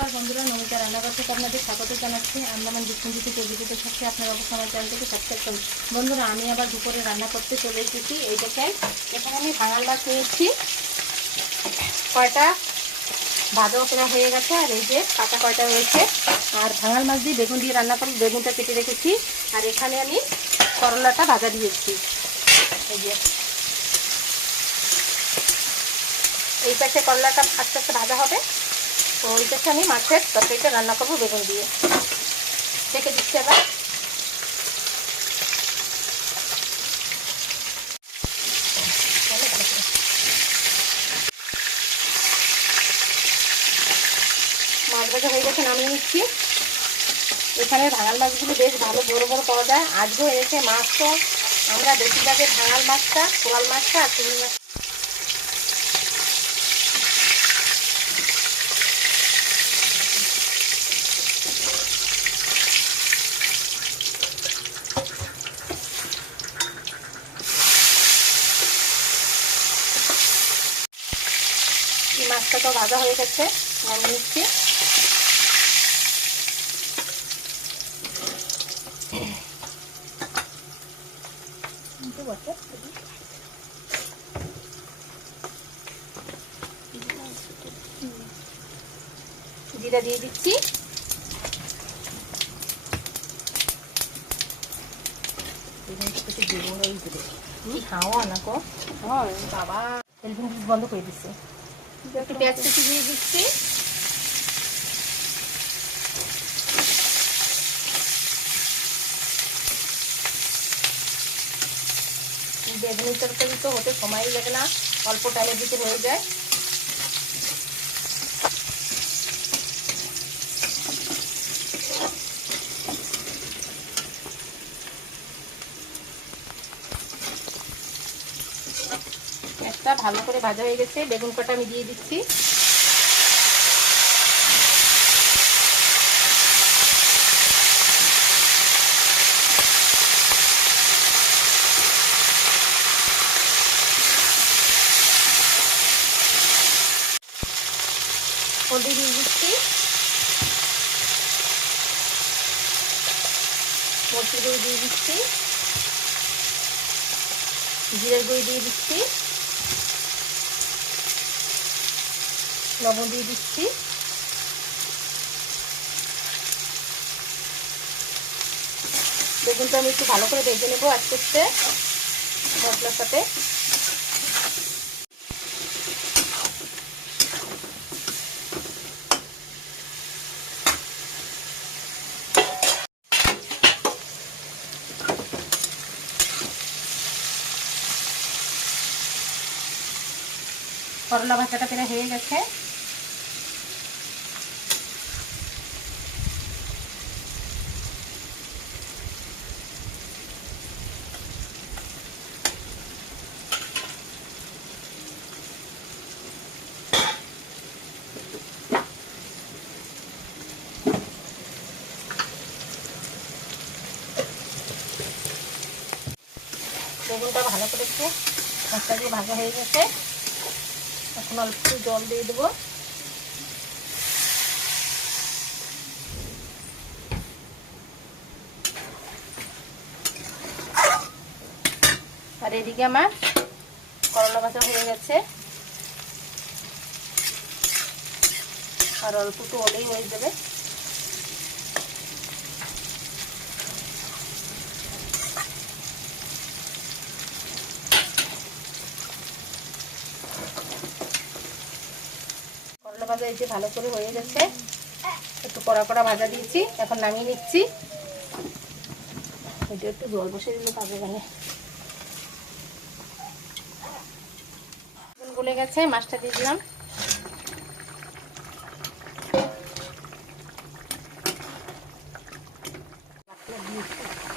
নমস্কার বন্ধুরা, নমিতা রান্নাঘর থেকে আপনাদের স্বাগত জানাচ্ছি। আন্দামান বিষ্ণুজ্যোতি পরিচিত সাথে আপনারা অবশ্যই আমার চ্যানেলটিকে সাবস্ক্রাইব করুন। বন্ধুরা, আমি আবার দুপুরে রান্না করতে চলে এসেছি। এই দেখেন, এখানে আমি ভাঙাল মাছ নিয়েছি, কয়টা ভাজা করা হয়ে গেছে, আর এই যে কাঁচা কয়টা রয়েছে। আর ভাঙাল মাছ দিয়ে বেগুন দিয়ে রান্না করব, বেগুনটা কেটে রেখেছি। আর এখানে আমি করলাটা ভাজা দিয়েছি। এই যে এই পাশে করলাটা আস্তে আস্তে ভাজা হবে, তো ওই পাশে আমি মাছের তরকারিটা রান্না করবো বেগুন দিয়ে। রেখে দিচ্ছি। আবার মাছ ভাজা হয়ে গেছে, নামিয়ে নিচ্ছি। এখানে ভাঙাল মাছগুলো বেশ ভালো বড় বড় পাওয়া যায়। আজকেও এনেছে মাছ, তো আমরা বেশিরভাগে ভাঙাল মাছটা, কোরাল মাছটা আর চিংড়ি মাছ। এই মাছটা তো ভাজা হয়ে গেছে, নামিয়ে নিচ্ছি। জিরা দিয়ে দিচ্ছি। খাওয়া না কো বাবা, টেলিফোন বন্ধ করে দিচ্ছে। একটু পেঁয়াজ কুচি দিয়ে দিচ্ছি। বেগুনের তরকারি তো হতে সময় লাগে না, অল্প টাইমের ভিতরে হয়ে যায়। একটা ভালো করে ভাজা হয়ে গেছে, বেগুন কটা আমি দিয়ে দিচ্ছি। হলদি দিয়ে দিচ্ছি, মরিচের গুঁড়ো দিয়ে দিচ্ছি, জিরের গুঁড়ো দিয়ে দিচ্ছি, লবণ দিয়ে দিচ্ছি। বেগুনটা আমি একটু ভালো করে ভেজে নেবো আস্তে আস্তে মশলার সাথে। করলা ভাজাটা প্রায় হয়ে গেছে। বেগুনটা ভালো করে একটু মশলা দিয়ে ভাজা হয়ে গেছে। এখন অল্প একটু জল দিয়ে দেবো। আর এদিকে আমার করলা ভাজা হয়ে গেছে, আর অল্প একটু হলেই হয়ে যাবে। করলা ভাজা এই যে ভালো করে হয়ে গেছে, একটু কড়া কড়া ভাজা দিয়েছি, এখন নামিয়ে নিচ্ছি। এটা একটু জল বসে দিলে পাবে, মানে গলে গেছে, মাছটা দিয়ে দিলাম।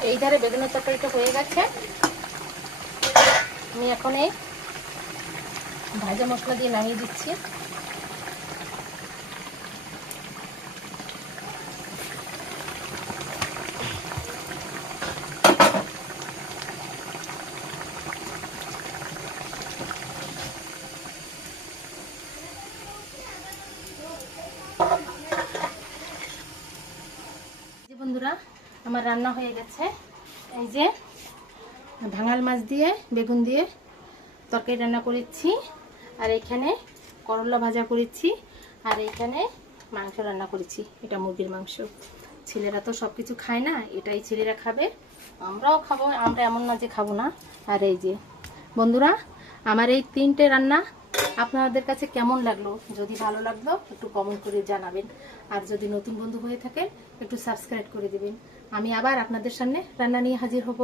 এই ধারে বেগুনের তরকারিটা হয়ে গেছে, আমি এখন এই ভাজা মশলা দিয়ে নামিয়ে দিচ্ছি। আমার রান্না হয়ে গেছে। এই যে ভাঙাল মাছ দিয়ে বেগুন দিয়ে তরকারি রান্না করেছি, আর এখানে করলা ভাজা করেছি, আর এখানে মাংস রান্না করেছি। এটা মুরগির মাংস। ছেলেরা তো সব কিছু খায় না, এটাই ছেলেরা খাবে, আমরাও খাবো, আমরা এমন না যে খাবো না। আর এই যে বন্ধুরা, আমার এই 3টে রান্না আপনাদের কাছে কেমন লাগলো? যদি ভালো লাগলো একটু কমেন্ট করে জানাবেন, আর যদি নতুন বন্ধু হয়ে থাকেন একটু সাবস্ক্রাইব করে দিবেন। আমি আবার আপনাদের সামনে রান্না নিয়ে হাজির হব।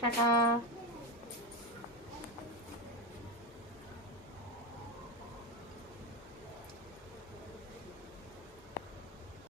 টাটা।